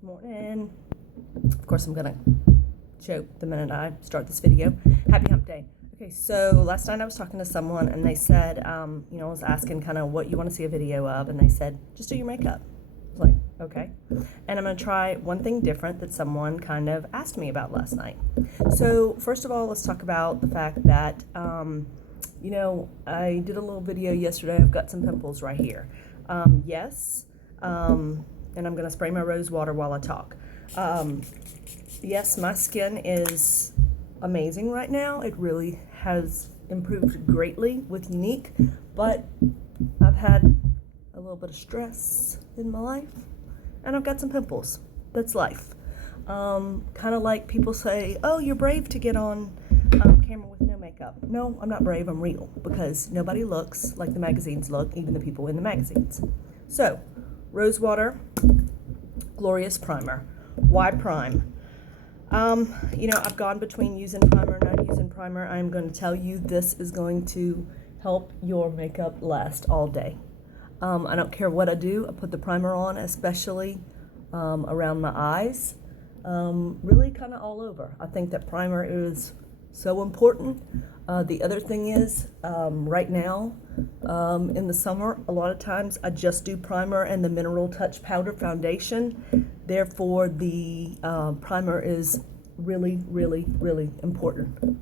Morning. Of course, I'm gonna joke the minute I start this video. Happy hump day. Okay, so last night I was talking to someone and they said, I was asking kind of what you want to see a video of, and they said, just do your makeup. I was like, okay. And I'm gonna try one thing different that someone kind of asked me about last night. So first of all, let's talk about the fact that, I did a little video yesterday. I've got some pimples right here. And I'm gonna spray my rose water while I talk. Yes, my skin is amazing right now. It really has improved greatly with Younique, but I've had a little bit of stress in my life, and I've got some pimples. That's life. Kind of like people say, oh, you're brave to get on camera with no makeup. No, I'm not brave, I'm real, because nobody looks like the magazines look, even the people in the magazines. So, rose water, glorious primer. Why prime? I've gone between using primer and not using primer. I'm going to tell you this is going to help your makeup last all day. I don't care what I do. I put the primer on, especially around my eyes, really kind of all over. I think that primer is so important. The other thing is, right now, in the summer, a lot of times I just do primer and the Mineral Touch Powder Foundation. Therefore, the primer is really, really, really important.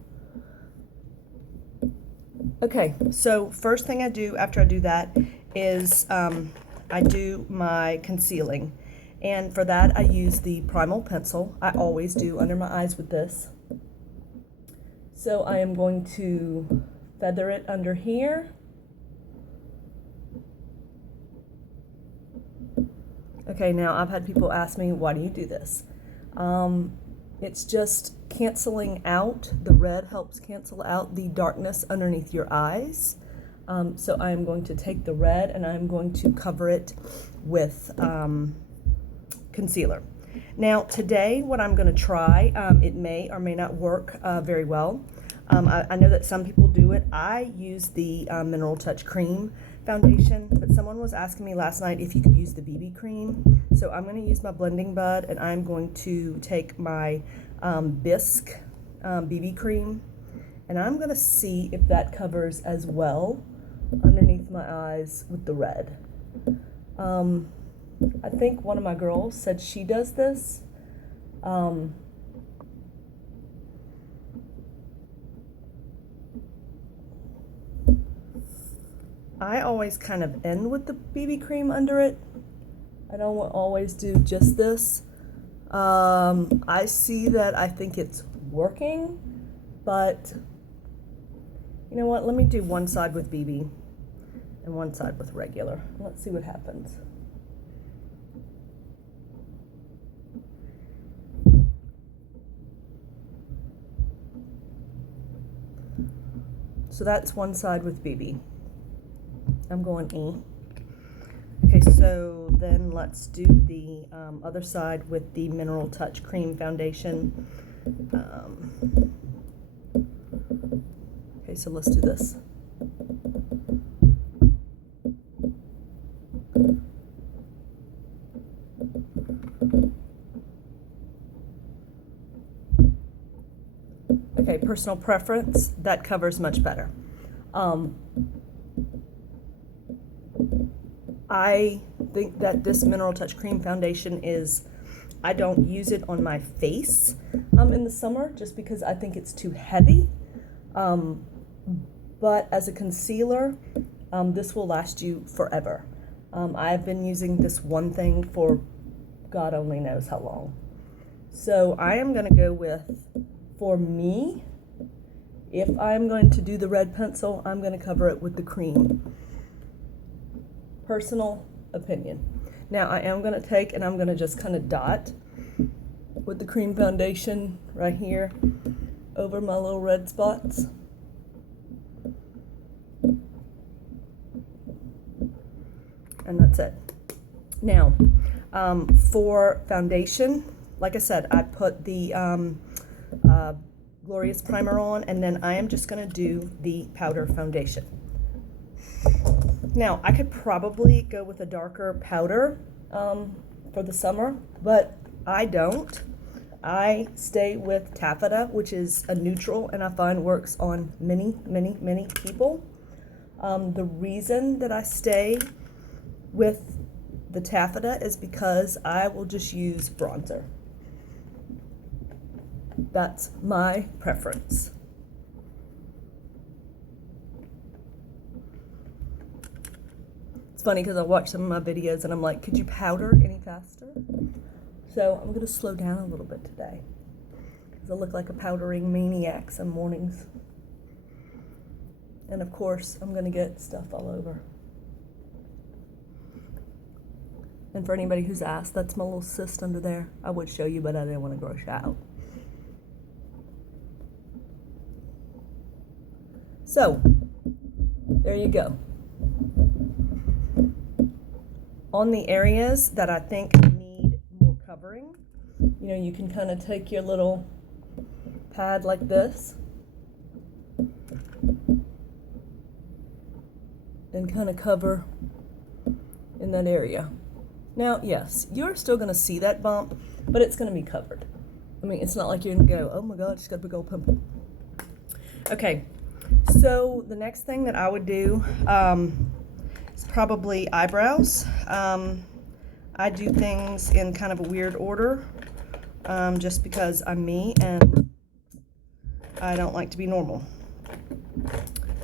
Okay, so first thing I do after I do that is I do my concealing. And for that, I use the Primal pencil. I always do under my eyes with this. So I am going to feather it under here. Okay, now I've had people ask me, why do you do this? It's just canceling out, the red helps cancel out the darkness underneath your eyes. So I am going to take the red and I'm going to cover it with concealer. Now today what I'm going to try, it may or may not work very well. I know that some people do it. I use the Mineral Touch Cream Foundation, but someone was asking me last night if you could use the BB cream. So I'm going to use my blending bud and I'm going to take my Bisque BB cream and I'm going to see if that covers as well underneath my eyes with the red. I think one of my girls said she does this. I always kind of end with the BB cream under it. I don't always do just this. I see that I think it's working, but you know what? Let me do one side with BB and one side with regular. Let's see what happens. So that's one side with BB. I'm going E. Okay, so then let's do the other side with the Mineral Touch Cream Foundation. Okay, so let's do this. Okay, personal preference, that covers much better. I think that this Mineral Touch Cream Foundation I don't use it on my face in the summer just because I think it's too heavy. But as a concealer, this will last you forever. I've been using this one thing for God only knows how long. So I am going to go with, for me, if I'm going to do the red pencil, I'm going to cover it with the cream. Personal opinion. Now I am going to take and I'm going to just kind of dot with the cream foundation right here over my little red spots. And that's it. Now, for foundation, like I said, I put the Glorious Primer on, and then I am just going to do the powder foundation. Now, I could probably go with a darker powder for the summer, but I don't. I stay with taffeta, which is a neutral, and I find works on many, many, many people. The reason that I stay with the taffeta is because I will just use bronzer. That's my preference. It's funny because I watch some of my videos and I'm like, could you powder any faster? So I'm going to slow down a little bit today because I look like a powdering maniac some mornings. And of course, I'm going to get stuff all over. And for anybody who's asked, that's my little cyst under there. I would show you, but I didn't want to gross out. So, there you go. On the areas that I think need more covering, you know, you can kind of take your little pad like this and kind of cover in that area. Now, yes, you're still going to see that bump, but it's going to be covered. I mean, it's not like you're going to go, oh my God, she's got a big old pimple. Okay, so the next thing that I would do is probably eyebrows. I do things in kind of a weird order, just because I'm me and I don't like to be normal.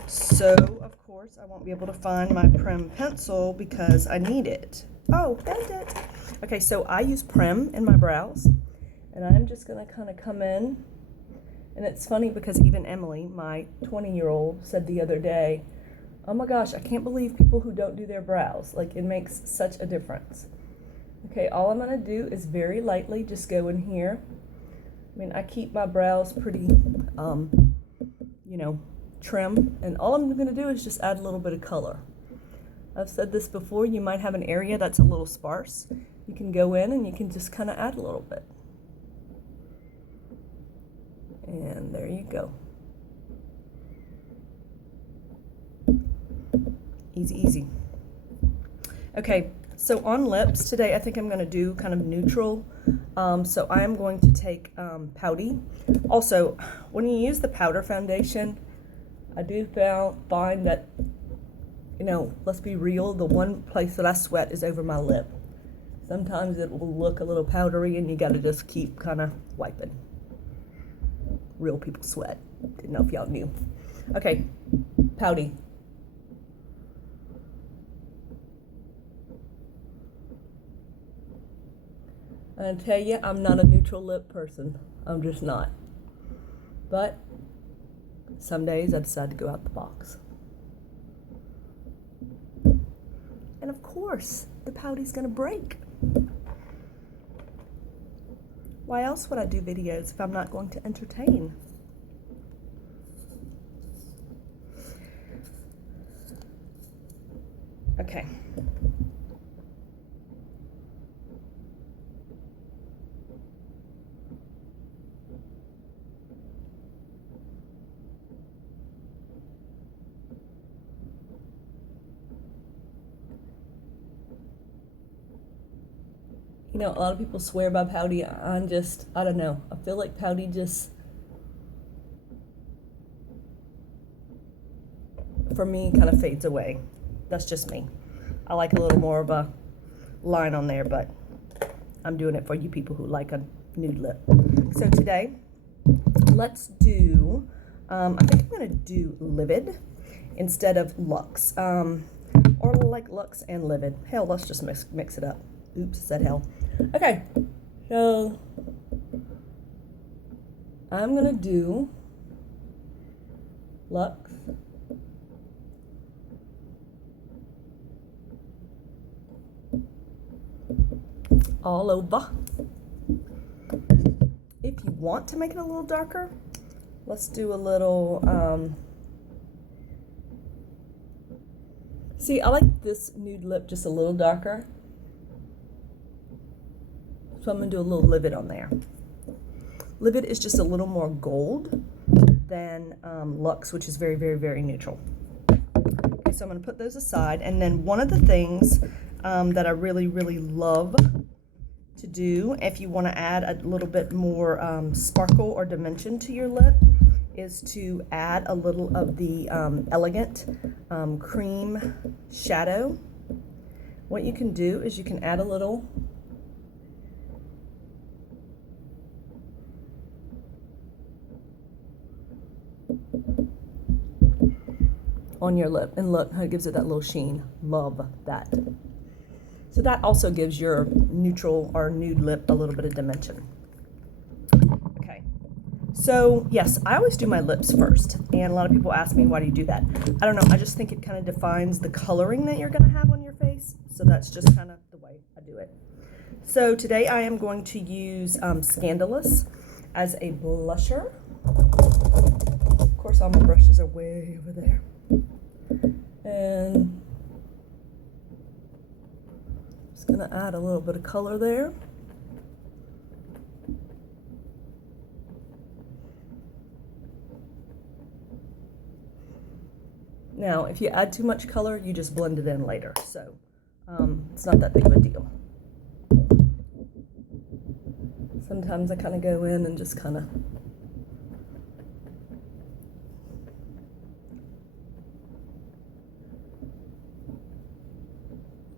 So, of course, I won't be able to find my Prim pencil because I need it. Oh, found it. Okay, so I use Prim in my brows, and I'm just going to kind of come in. And it's funny because even Emily, my 20-year-old, said the other day, oh my gosh, I can't believe people who don't do their brows. Like, it makes such a difference. Okay, all I'm going to do is very lightly just go in here. I mean, I keep my brows pretty, you know, trim. And all I'm going to do is just add a little bit of color. I've said this before, you might have an area that's a little sparse. You can go in and you can just kind of add a little bit. And there you go. Easy, easy. Okay, so on lips today, I think I'm going to do kind of neutral. So I am going to take Pouty. Also, when you use the powder foundation, I do find that, you know, let's be real, the one place that I sweat is over my lip. Sometimes it will look a little powdery and you got to just keep kind of wiping. Real people sweat. Didn't know if y'all knew. Okay, Pouty. I tell you, I'm not a neutral lip person. I'm just not. But some days I decide to go out the box. And of course, the Pouty's gonna break. Why else would I do videos if I'm not going to entertain? Okay. You know, a lot of people swear by Pouty. I don't know. I feel like Pouty just, for me, kind of fades away. That's just me. I like a little more of a line on there, but I'm doing it for you people who like a nude lip. So today, let's do, I think I'm going to do Livid instead of Luxe. Or like Luxe and Livid. Hell, let's just mix it up. Oops, said hell. Okay, so I'm gonna do Luxe, all over. If you want to make it a little darker, let's do a little, see, I like this nude lip just a little darker. So I'm going to do a little Livid on there. Livid is just a little more gold than Luxe, which is very, very, very neutral. Okay, so I'm going to put those aside. And then one of the things that I really, really love to do if you want to add a little bit more sparkle or dimension to your lip is to add a little of the Elegant cream shadow. What you can do is you can add a little on your lip, and look how it gives it that little sheen. Love that. So that also gives your neutral or nude lip a little bit of dimension. Okay, so yes, I always do my lips first, and a lot of people ask me, why do you do that? I don't know, I just think it kind of defines the coloring that you're gonna have on your face, so that's just kind of the way I do it. So today I am going to use Scandalous as a blusher. Of course, all my brushes are way over there. And just gonna add a little bit of color there. Now, if you add too much color, you just blend it in later. So it's not that big of a deal. Sometimes I kind of go in and just kind of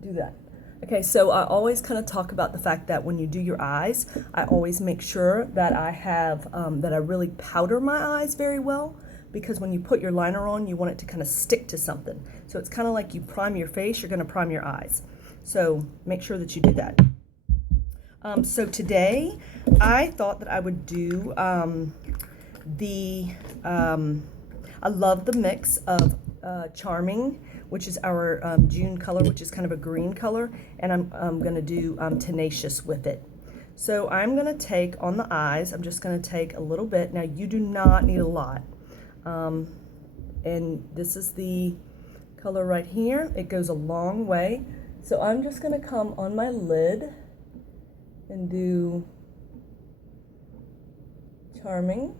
do that. Okay, so I always kind of talk about the fact that when you do your eyes, I always make sure that I have, that I really powder my eyes very well, because when you put your liner on, you want it to kind of stick to something. So it's kind of like you prime your face, you're going to prime your eyes. So make sure that you do that. So today, I thought that I would do I love the mix of Charming, which is our June color, which is kind of a green color, and I'm going to do Tenacious with it. So I'm going to take on the eyes, I'm just going to take a little bit. Now you do not need a lot. And this is the color right here. It goes a long way. So I'm just going to come on my lid and do Charming.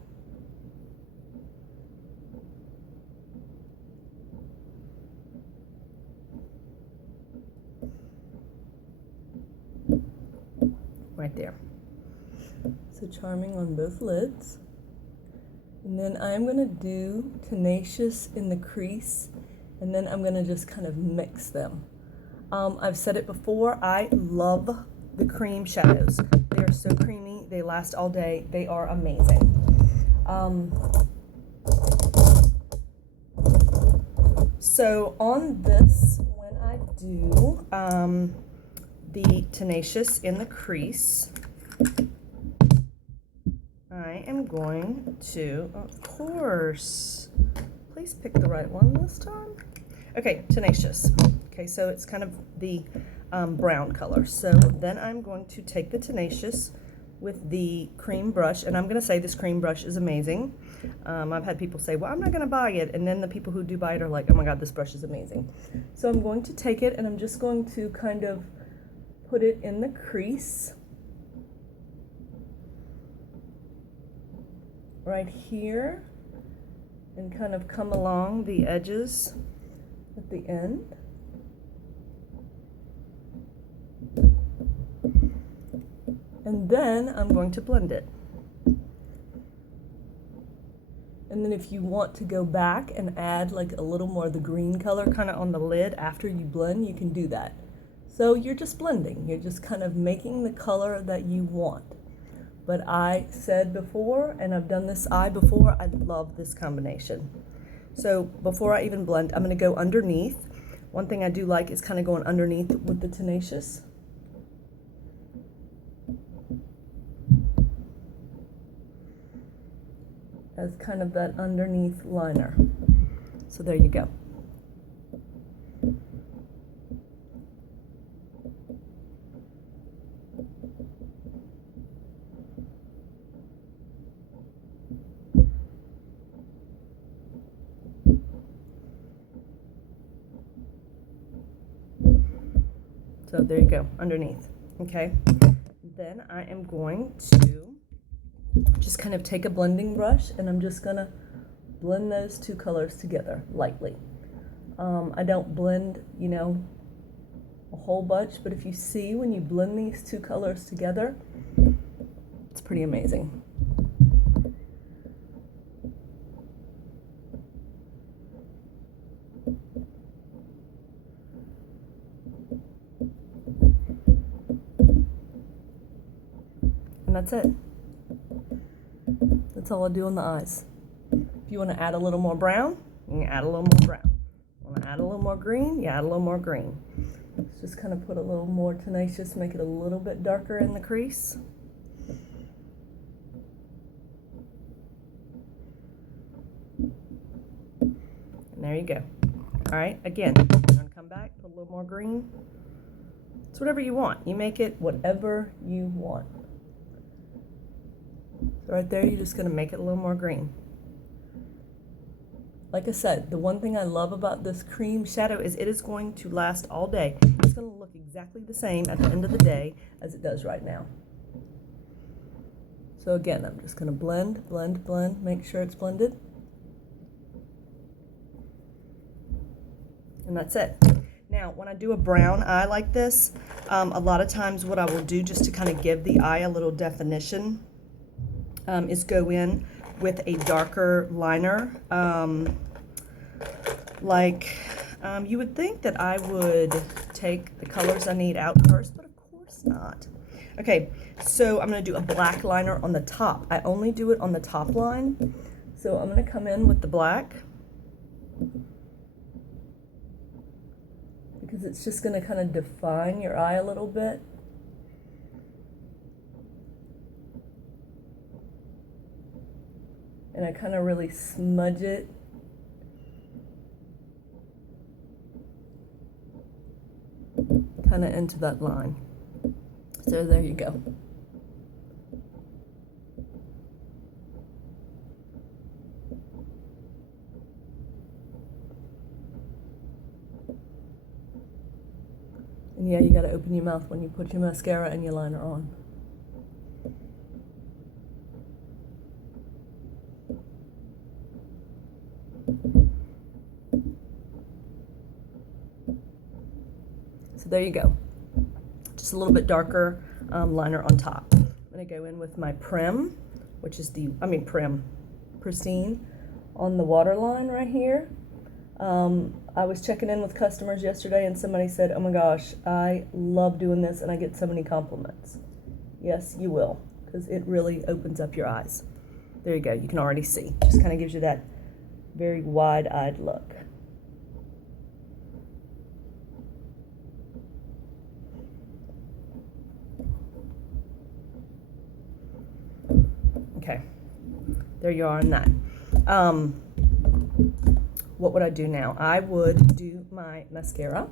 Right there. So Charming on both lids. And then I'm going to do Tenacious in the crease, and then I'm going to just kind of mix them. I've said it before, I love the cream shadows. They are so creamy, they last all day, they are amazing. So on this, when I do the Tenacious in the crease, I am going to, of course, please pick the right one this time. Okay, Tenacious. Okay, so it's kind of the brown color. So then I'm going to take the Tenacious with the cream brush, and I'm going to say this cream brush is amazing. I've had people say, well, I'm not going to buy it, and then the people who do buy it are like, oh my god, this brush is amazing. So I'm going to take it, and I'm just going to kind of put it in the crease right here, and kind of come along the edges at the end. And then I'm going to blend it. And then if you want to go back and add like a little more of the green color kind of on the lid after you blend, you can do that. So you're just blending, you're just kind of making the color that you want. But I said before, and I've done this eye before, I love this combination. So before I even blend, I'm going to go underneath. One thing I do like is kind of going underneath with the Tenacious. As kind of that underneath liner. So there you go. So there you go, underneath, okay? Then I am going to just kind of take a blending brush, and I'm just gonna blend those two colors together lightly. I don't blend, you know, a whole bunch, but if you see when you blend these two colors together, it's pretty amazing. And that's it. That's all I do on the eyes. If you want to add a little more brown, you can add a little more brown. Want to add a little more green? You add a little more green. Let's just kind of put a little more tenacious, make it a little bit darker in the crease. And there you go. All right, again, I'm going to come back, put a little more green. It's whatever you want. You make it whatever you want. So right there, you're just going to make it a little more green. Like I said, the one thing I love about this cream shadow is it is going to last all day. It's going to look exactly the same at the end of the day as it does right now. So again, I'm just going to blend, blend, blend, make sure it's blended. And that's it. Now, when I do a brown eye like this, a lot of times what I will do just to kind of give the eye a little definition is go in with a darker liner. You would think that I would take the colors I need out first, but of course not. Okay, so I'm going to do a black liner on the top. I only do it on the top line. So I'm going to come in with the black, because it's just going to kind of define your eye a little bit. And I kind of really smudge it. Kind of into that line. So there you go. And yeah, you got to open your mouth when you put your mascara and your liner on. So there you go. Just a little bit darker liner on top. I'm going to go in with my Prim, which is Pristine, on the waterline right here. I was checking in with customers yesterday and somebody said, oh my gosh, I love doing this and I get so many compliments. Yes, you will, because it really opens up your eyes. There you go. You can already see. Just kind of gives you that very wide-eyed look. Okay, there you are on that. What would I do now? I would do my mascara.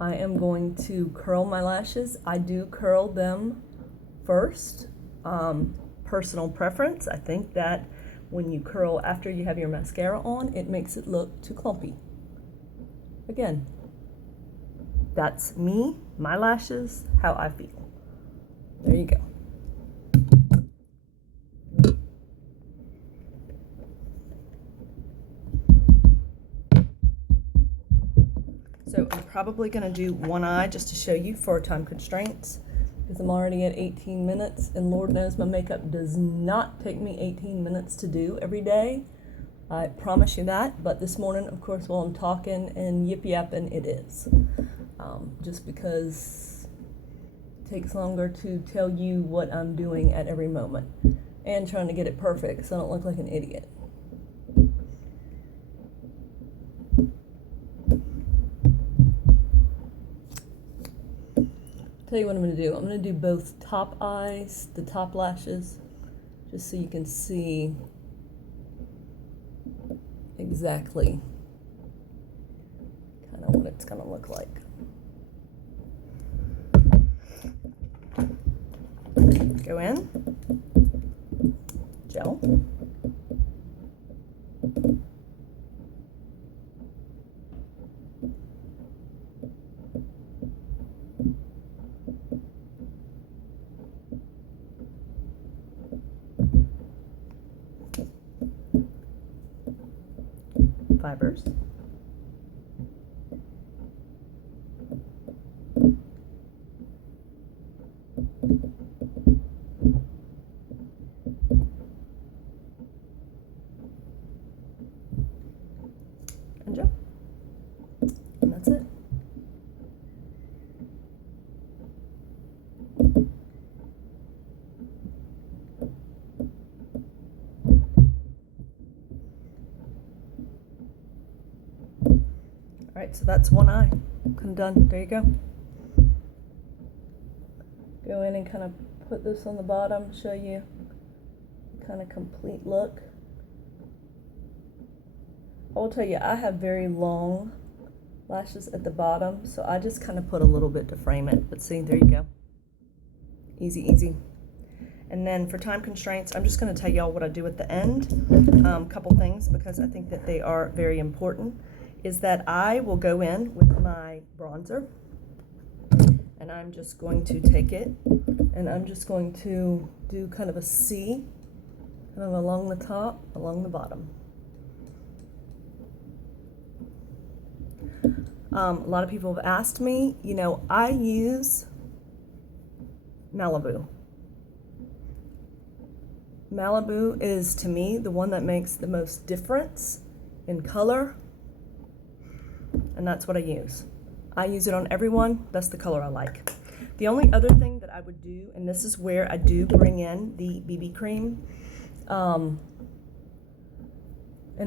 I am going to curl my lashes. I do curl them first. Personal preference. I think that when you curl after you have your mascara on, it makes it look too clumpy. Again, that's me, my lashes, how I feel. There you go. So I'm probably going to do one eye just to show you for time constraints, because I'm already at 18 minutes, and Lord knows my makeup does not take me 18 minutes to do every day. I promise you that. But this morning, of course, while I'm talking and yip-yapping, it is. Just because it takes longer to tell you what I'm doing at every moment, and trying to get it perfect so I don't look like an idiot. Tell you what I'm going to do. I'm going to do both top eyes, the top lashes, just so you can see exactly kind of what it's going to look like. Go in, gel. Fibers. right, so that's one eye. Kind of done. There you go. Go in and kind of put this on the bottom, show you kind of complete look. I will tell you, I have very long lashes at the bottom, so I just kind of put a little bit to frame it. But see, there you go. Easy, easy. And then for time constraints, I'm just going to tell y'all what I do at the end. Couple things, because I think that they are very important, is that I will go in with my bronzer, and I'm just going to take it, and I'm just going to do kind of a C, kind of along the top, along the bottom. A lot of people have asked me, you know, I use Malibu. Malibu is, to me, the one that makes the most difference in color, and that's what I use. I use it on everyone. That's the color I like. The only other thing that I would do, and this is where I do bring in the BB cream, and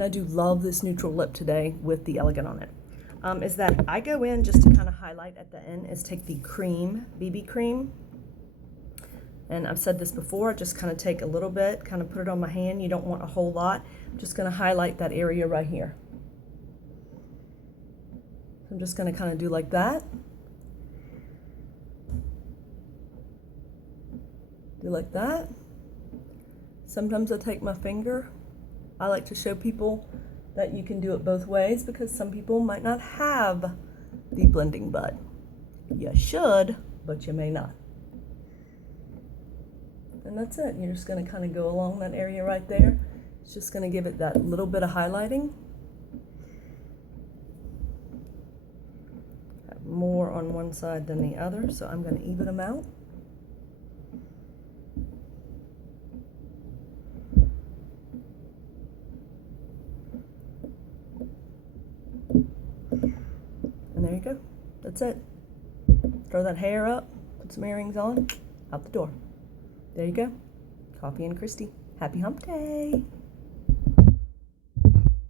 I do love this neutral lip today with the Elegant on it, is that I go in just to kind of highlight at the end, is take the cream, BB cream, and I've said this before, just kind of take a little bit, kind of put it on my hand. You don't want a whole lot. I'm just going to highlight that area right here. I'm just going to kind of do like that. Do like that. Sometimes I take my finger. I like to show people that you can do it both ways, because some people might not have the blending bud. You should, but you may not. And that's it. You're just going to kind of go along that area right there. It's just going to give it that little bit of highlighting. Have more on one side than the other, so I'm going to even them out. And there you go. That's it. Throw that hair up, put some earrings on, out the door. There you go. Coffee and Kristi. Happy hump day.